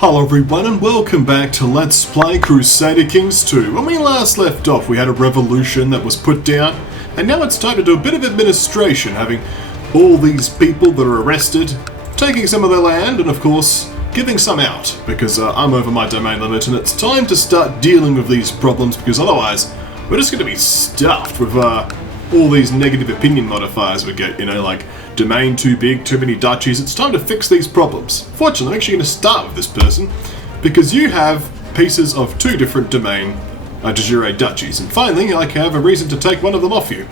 Hello everyone and welcome back to Let's Play Crusader Kings 2. When we last left off we had a revolution that was put down and now it's time to do a bit of administration, having all these people that are arrested, taking some of their land and of course giving some out because I'm over my domain limit and it's time to start dealing with these problems because otherwise we're just going to be stuffed with all these negative opinion modifiers we get, you know, like domain too big, too many duchies. It's time to fix these problems. Fortunately, I'm actually going to start with this person because you have pieces of two different domain de jure duchies, and finally I have a reason to take one of them off you.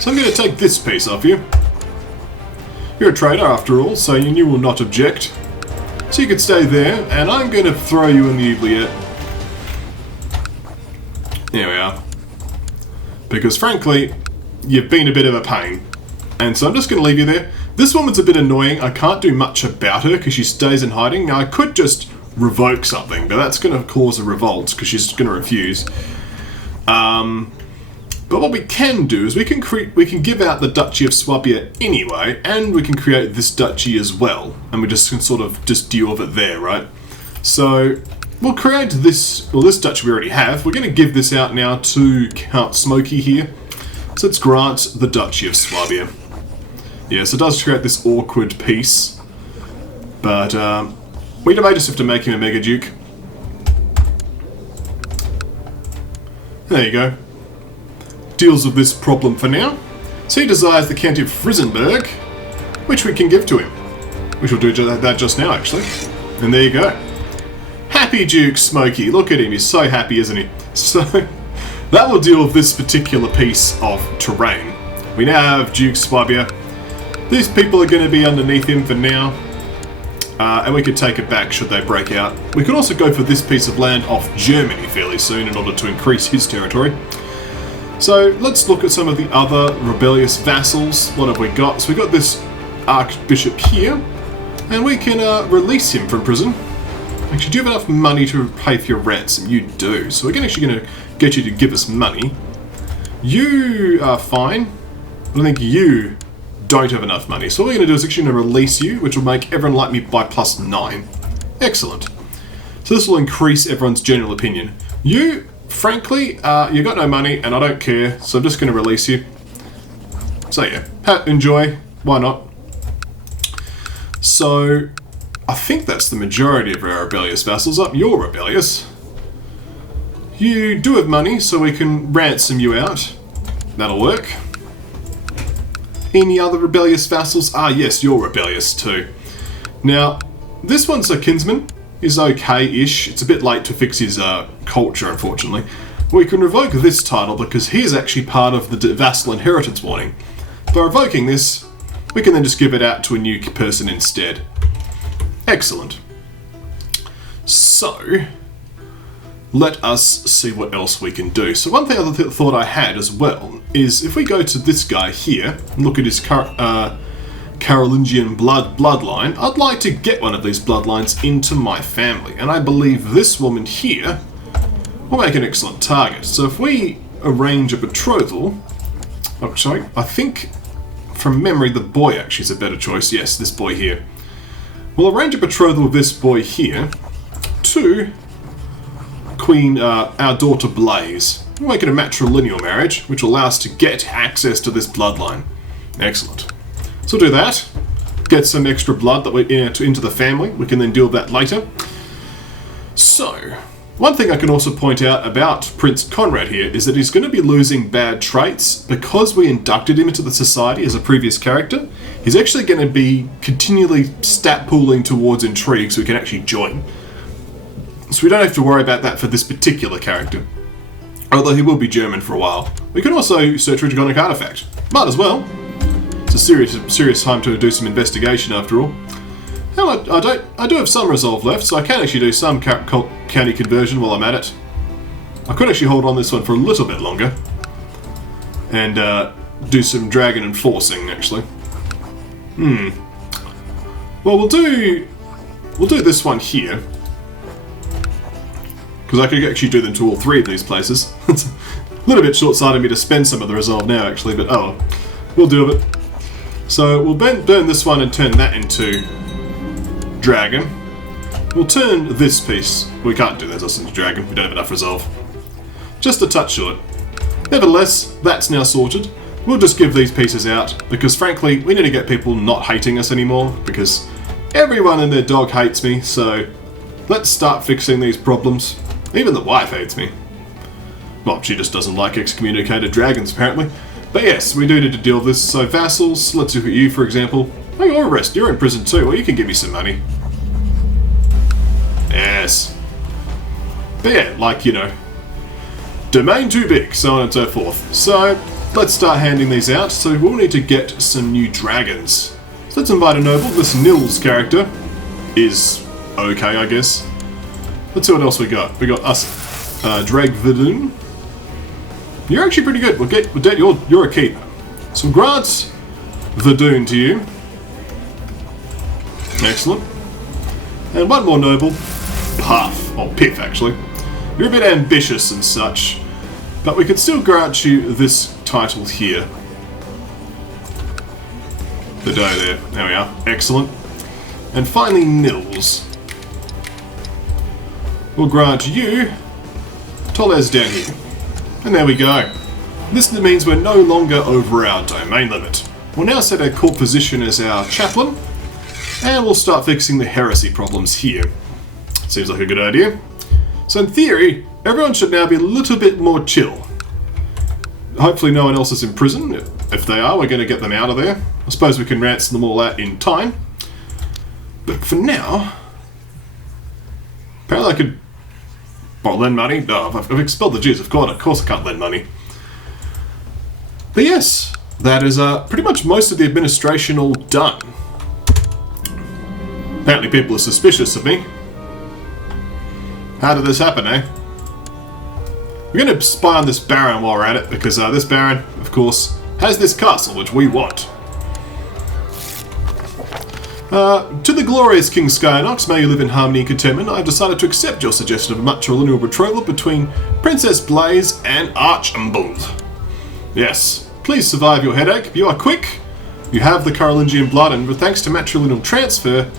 So I'm going to take this piece off you. You're a trader after all, so you will not object. So you can stay there, and I'm going to throw you in the oubliette. There we are. Because frankly, you've been a bit of a pain. And so I'm just going to leave you there. This woman's a bit annoying. I can't do much about her because she stays in hiding. Now I could just revoke something, but that's going to cause a revolt because she's going to refuse. But what we can do is we can give out the Duchy of Swabia anyway, and we can create this duchy as well. And we just can sort of just deal with it there, right? So we'll create this, well, this duchy we already have. We're going to give this out now to Count Smoky here. So let's grant the Duchy of Swabia. Yes, it does create this awkward piece, but we may just have to make him a Mega Duke. There you go. Deals with this problem for now. So he desires the County of Frisenberg, which we can give to him. We shall do that just now, actually. And there you go. Happy Duke Smoky. Look at him, he's so happy, isn't he? So that will deal with this particular piece of terrain. We now have Duke Swabia. These people are going to be underneath him for now, and we could take it back should they break out. We could also go for this piece of land off Germany fairly soon in order to increase his territory. So let's look at some of the other rebellious vassals. What have we got? So we've got this Archbishop here, and we can release him from prison. Actually, do you have enough money to pay for your ransom? You do. So we're actually going to get you to give us money. You are fine. I think you don't have enough money. So what we're going to do is actually going to release you, which will make everyone like me by +9. Excellent. So this will increase everyone's general opinion. You, frankly, you got no money and I don't care, so I'm just going to release you. So yeah, enjoy. Why not? So I think that's the majority of our rebellious vassals up. You're rebellious. You do have money, so we can ransom you out. That'll work. Any other rebellious vassals? Ah, yes, you're rebellious too. Now, this one's a kinsman. He's okay-ish. It's a bit late to fix his culture, unfortunately. We can revoke this title because he is actually part of the vassal inheritance warning. By revoking this, we can then just give it out to a new person instead. Excellent. So let us see what else we can do. So one thing I thought I had as well is if we go to this guy here and look at his Carolingian bloodline, I'd like to get one of these bloodlines into my family, and I believe this woman here will make an excellent target. So if we arrange a betrothal, oh sorry, I think from memory the boy actually is a better choice. Yes, this boy here. We'll arrange a betrothal with this boy here to Queen, our daughter Blaze. We'll make it a matrilineal marriage, which will allow us to get access to this bloodline. Excellent. So we'll do that. Get some extra blood that we into the family. We can then deal with that later. So, one thing I can also point out about Prince Conrad here is that he's going to be losing bad traits because we inducted him into the society as a previous character. He's actually going to be continually stat pooling towards intrigue so we can actually join. So we don't have to worry about that for this particular character. Although he will be German for a while. We can also search for a Dragonic artifact. Might as well. It's a serious time to do some investigation after all. I do have some resolve left, so I can actually do some county conversion while I'm at it. I could actually hold on this one for a little bit longer. And do some dragon enforcing, actually. Well, we'll do this one here. Because I could actually do them to all three of these places. It's a little bit short-sighted of me to spend some of the resolve now, actually, but oh, we'll deal with it. So we'll burn this one and turn that into dragon. we'll turn this piece. We can't do this into dragon, we don't have enough resolve. Just a touch short. Nevertheless, that's now sorted. We'll just give these pieces out, because frankly, we need to get people not hating us anymore, because everyone and their dog hates me, so let's start fixing these problems. Even the wife hates me. Well, she just doesn't like excommunicated dragons, apparently. But yes, we do need to deal with this, so vassals, let's look at you, for example. Oh, you're arrested, you're in prison too, well, you can give me some money. Yes. But yeah, like, you know, domain too big, so on and so forth. So, let's start handing these out. So we'll need to get some new dragons. So let's invite a noble. This Nils character is okay, I guess. Let's see what else we got. We got us, Dragonkin. You're actually pretty good. We'll get you're a keeper. So we'll grant Vidun to you. Excellent. And one more noble. Puff, or Piff actually. You're a bit ambitious and such, but we could still grant you this title here. The dough there we are. Excellent. And finally, Nils. We'll grant you Toles down here. And there we go. This means we're no longer over our domain limit. We'll now set our court position as our chaplain, and we'll start fixing the heresy problems here. Seems like a good idea. So in theory, everyone should now be a little bit more chill. Hopefully no one else is in prison. If they are, we're going to get them out of there. I suppose we can ransom them all out in time. But for now, apparently I could lend money. No, I've expelled the Jews. Of course I can't lend money. But yes, that is pretty much most of the administration all done. Apparently people are suspicious of me. How did this happen, eh? We're going to spy on this Baron while we're at it, because this Baron, of course, has this castle, which we want. To the glorious King Skynox, may you live in harmony and contentment, I've decided to accept your suggestion of a matrilineal betrothal between Princess Blaze and Archibald. Yes, please survive your headache. You are quick, you have the Carolingian blood, and with thanks to matrilineal transfer,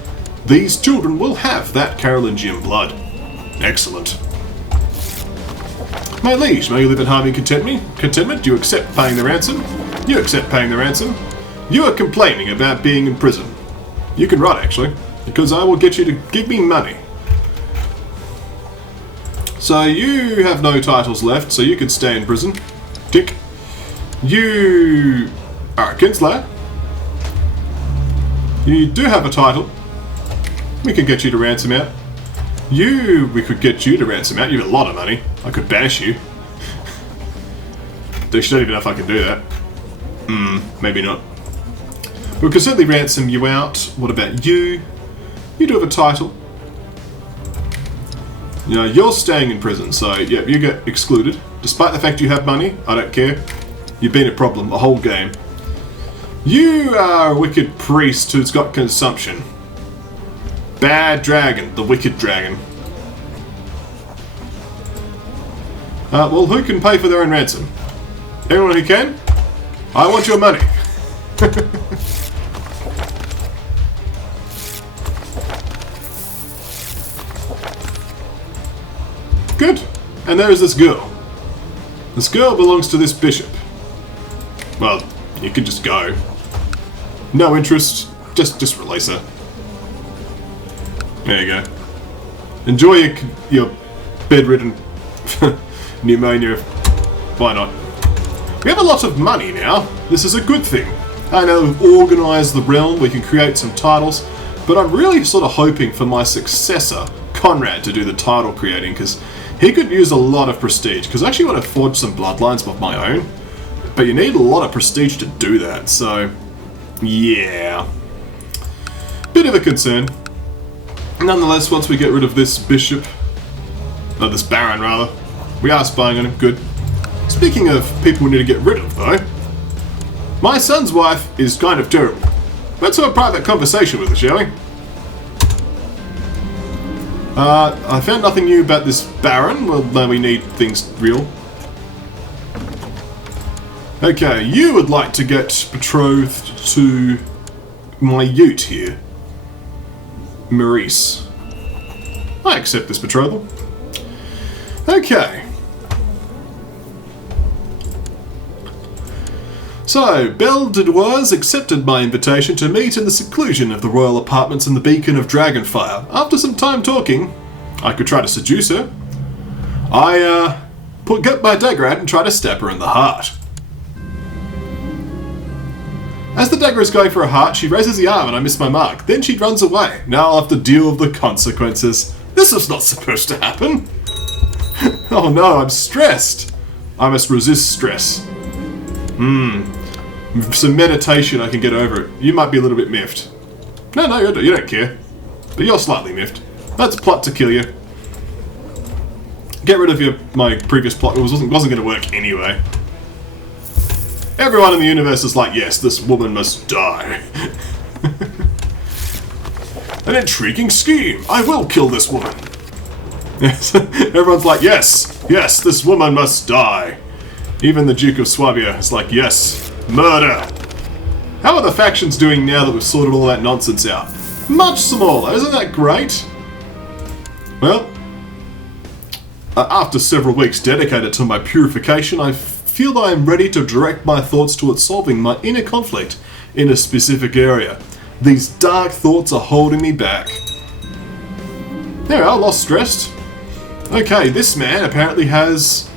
these children will have that Carolingian blood. Excellent. My liege, may you live in harmony and contentment. Do you accept paying the ransom? You accept paying the ransom. You are complaining about being in prison. You can run, actually, because I will get you to give me money. So you have no titles left, so you can stay in prison. Tick. You are a kinslayer. You do have a title. We can get you to ransom out. We could get you to ransom out. You have a lot of money. I could bash you. They don't even know if I can do that. Maybe not. We could certainly ransom you out. What about you? You do have a title. You know, you're staying in prison, so yeah, you get excluded. Despite the fact you have money, I don't care. You've been a problem the whole game. You are a wicked priest who's got consumption. Bad dragon, the wicked dragon. Well, who can pay for their own ransom? Anyone who can? I want your money. Good. And there is this girl. This girl belongs to this bishop. Well, you can just go. No interest. Just release her. There you go. Enjoy your bedridden pneumonia. Why not? We have a lot of money now. This is a good thing. I know we've organised the realm, we can create some titles, but I'm really sort of hoping for my successor, Conrad, to do the title creating, because he could use a lot of prestige, because I actually want to forge some bloodlines of my own, but you need a lot of prestige to do that, so yeah. Bit of a concern. Nonetheless, once we get rid of this bishop, this baron rather, we are spying on him, good. Speaking of people we need to get rid of though, my son's wife is kind of terrible. Let's have a private conversation with her, shall we? I found nothing new about this baron. Well, no, we need things real. Okay, you would like to get betrothed to my ute here, Maurice. I accept this betrothal. Okay. So, Belle de Devoise accepted my invitation to meet in the seclusion of the royal apartments in the beacon of Dragonfire. After some time talking, I could try to seduce her. I, get my dagger out and try to stab her in the heart. As the dagger is going for her heart, she raises the arm and I miss my mark. Then she runs away. Now I'll have to deal with the consequences. This was not supposed to happen. Oh no, I'm stressed. I must resist stress. Some meditation, I can get over it. You might be a little bit miffed. No, you don't care. But you're slightly miffed. Let's plot to kill you. Get rid of my previous plot. It wasn't going to work anyway. Everyone in the universe is like, yes, this woman must die. An intriguing scheme. I will kill this woman. Yes. Everyone's like, yes, this woman must die. Even the Duke of Swabia is like, yes, murder. How are the factions doing now that we've sorted all that nonsense out? Much smaller, isn't that great? Well, after several weeks dedicated to my purification, I feel that I am ready to direct my thoughts towards solving my inner conflict in a specific area. These dark thoughts are holding me back. There we are, lost stressed. Okay, this man apparently has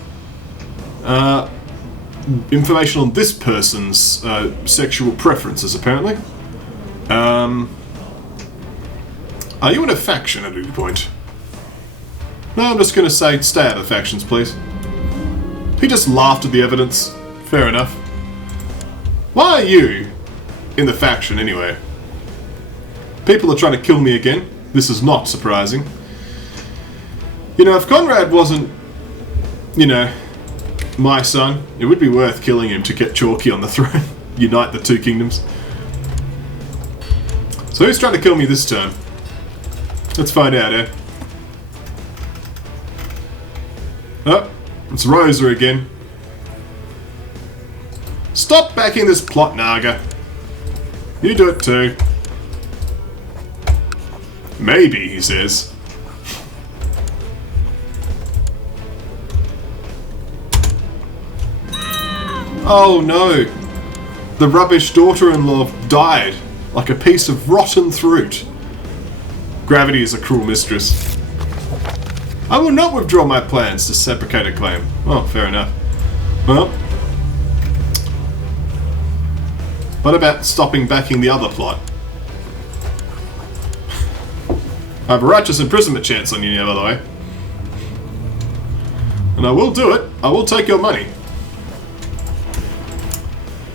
information on this person's sexual preferences, apparently. Are you in a faction at any point? No, I'm just going to say stay out of the factions, please. He just laughed at the evidence. Fair enough. Why are you in the faction, anyway? People are trying to kill me again. This is not surprising. You know, if Conrad wasn't, my son, it would be worth killing him to get Chalky on the throne. Unite the two kingdoms. So who's trying to kill me this time? Let's find out, eh? Oh, it's Rosa again. Stop backing this plot, Naga. You do it too. Maybe, he says. Oh no! The rubbish daughter-in-law died like a piece of rotten fruit. Gravity is a cruel mistress. I will not withdraw my plans to fabricate a claim. Oh, fair enough. Well, what about stopping backing the other plot? I have a righteous imprisonment chance on you now, by the way. And I will do it. I will take your money.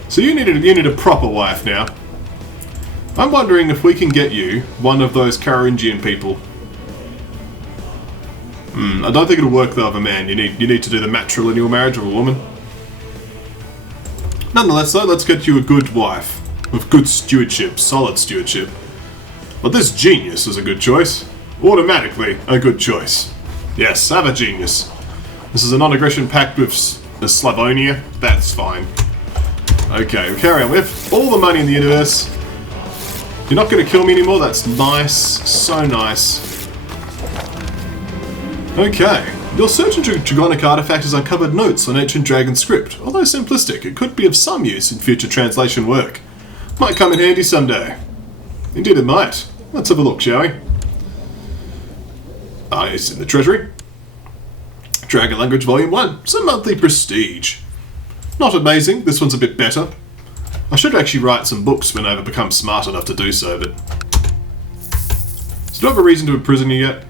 So you need a proper wife now. I'm wondering if we can get you one of those Carolingian people. I don't think it'll work though of a man. You need to do the matrilineal marriage of a woman. Nonetheless though, let's get you a good wife. With good stewardship, solid stewardship. But this genius is a good choice. Automatically a good choice. Yes, have a genius. This is a non-aggression pact with Slavonia. That's fine. Okay, we'll carry on. We have all the money in the universe. You're not going to kill me anymore? That's nice. So nice. Okay. Your search into Dragonic artifacts has uncovered notes on ancient dragon script. Although simplistic, it could be of some use in future translation work. Might come in handy someday. Indeed it might. Let's have a look, shall we? Ah, it's in the treasury. Dragon Language Volume 1. Some monthly prestige. Not amazing, this one's a bit better. I should actually write some books when I ever become smart enough to do so, but... So do I have a reason to imprison you yet?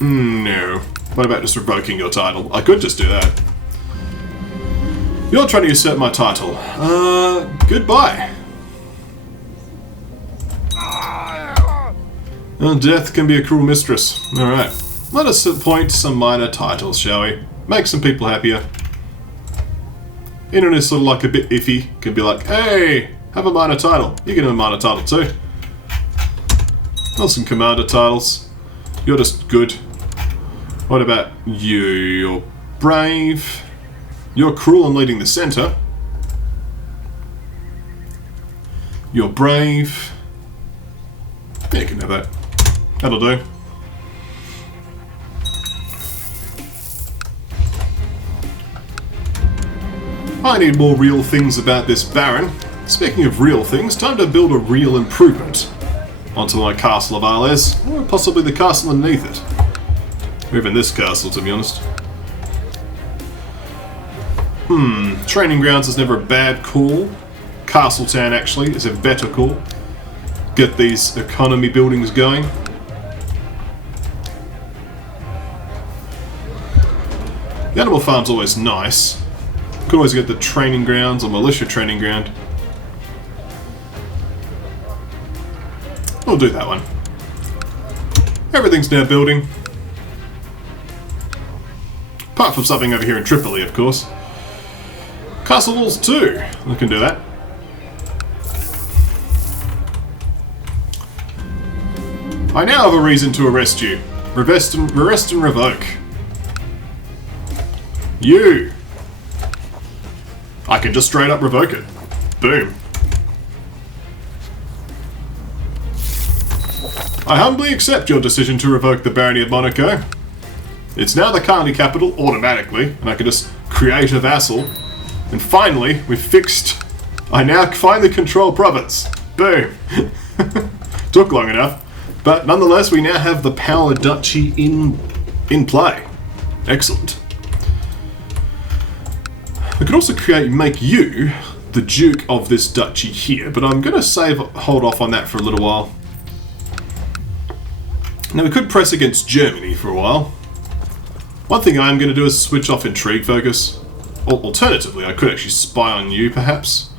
No. What about just revoking your title? I could just do that. You're trying to usurp my title. Goodbye. Well, death can be a cruel mistress. Alright. Let us appoint some minor titles, shall we? Make some people happier. Internet is sort of like a bit iffy. Can be like, hey, have a minor title. You can have a minor title too. Not some commander titles. You're just good. What about you? You're brave. You're cruel and leading the center. You're brave. Yeah, you can have that. That'll do. I need more real things about this Baron. Speaking of real things, time to build a real improvement onto my castle of Arles, or possibly the castle underneath it. Or even this castle, to be honest. Training grounds is never a bad call. Castletown, actually, is a better call. Get these economy buildings going. The animal farm's always nice. Could always get the training grounds or militia training ground. We'll do that one. Everything's now building. Apart from something over here in Tripoli, of course. Castle walls too. I can do that. I now have a reason to arrest you. Arrest and revoke. You! I can just straight up revoke it. Boom. I humbly accept your decision to revoke the barony of Monaco. It's now the county capital automatically, and I can just create a vassal. And finally, we've fixed... I now finally control province. Boom. Took long enough. But nonetheless, we now have the power duchy in play. Excellent. We could also make you the Duke of this duchy here, but I'm going to hold off on that for a little while. Now we could press against Germany for a while. One thing I am going to do is switch off intrigue focus. Alternatively, I could actually spy on you, perhaps.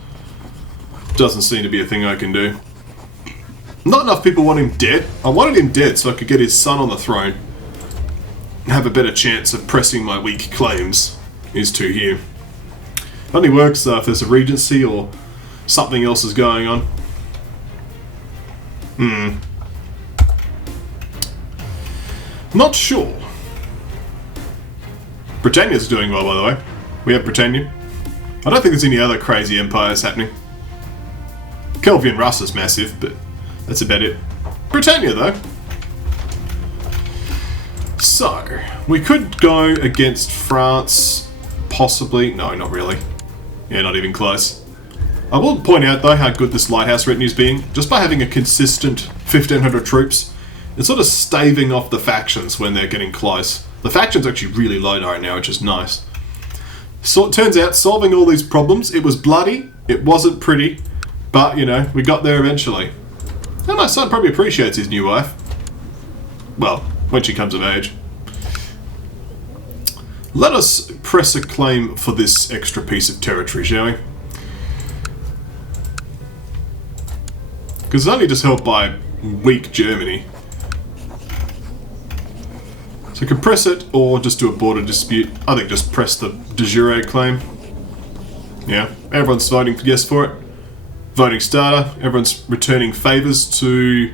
Doesn't seem to be a thing I can do. Not enough people want him dead. I wanted him dead so I could get his son on the throne and have a better chance of pressing my weak claims. These two here. It only works if there's a regency or something else is going on. Not sure. Britannia's doing well, by the way. We have Britannia. I don't think there's any other crazy empires happening. Kelvian Rus is massive, but that's about it. Britannia, though. So, we could go against France, possibly. No, not really. Yeah, not even close. I will point out, though, how good this lighthouse retinue's being. Just by having a consistent 1,500 troops, it's sort of staving off the factions when they're getting close. The faction's actually really low right now, which is nice. So it turns out, solving all these problems, it was bloody, it wasn't pretty, but, you know, we got there eventually. And my son probably appreciates his new wife. Well, when she comes of age. Let us press a claim for this extra piece of territory, shall we? Because it's only just held by weak Germany. So we can press it, or just do a border dispute. I think just press the de jure claim. Yeah, everyone's voting yes for it. Voting starter. Everyone's returning favours to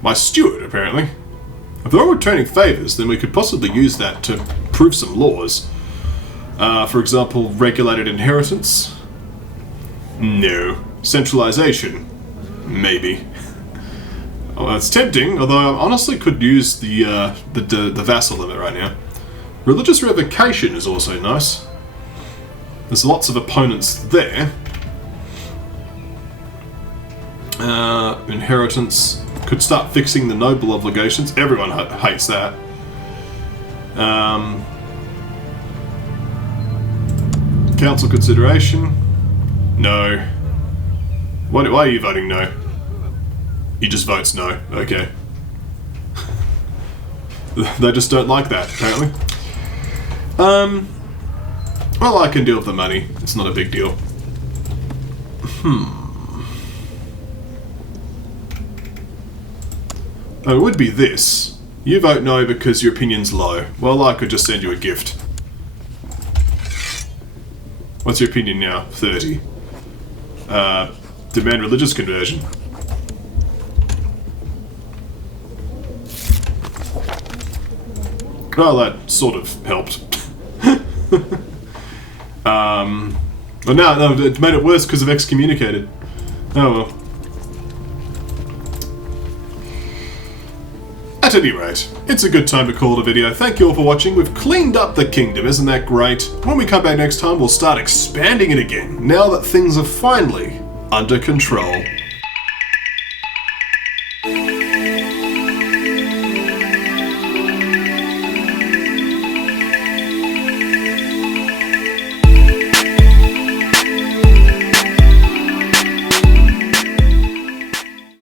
my steward, apparently. If they're all returning favours, then we could possibly use that to prove some laws. For example, regulated inheritance. No. Centralisation. Maybe. Oh, it's tempting, although I honestly could use the vassal limit right now. Religious revocation is also nice. There's lots of opponents there. Inheritance. Could start fixing the noble obligations. Everyone hates that. Council consideration. No. Why are you voting no? He just votes no. Okay. They just don't like that, apparently. Well, I can deal with the money. It's not a big deal. Oh, it would be this. You vote no because your opinion's low. Well, I could just send you a gift. What's your opinion now? 30. Demand religious conversion. Well, that sort of helped. But no, it made it worse because of excommunicated. Oh well. At any rate, it's a good time to call it a video. Thank you all for watching. We've cleaned up the kingdom, isn't that great? When we come back next time, we'll start expanding it again, now that things are finally under control.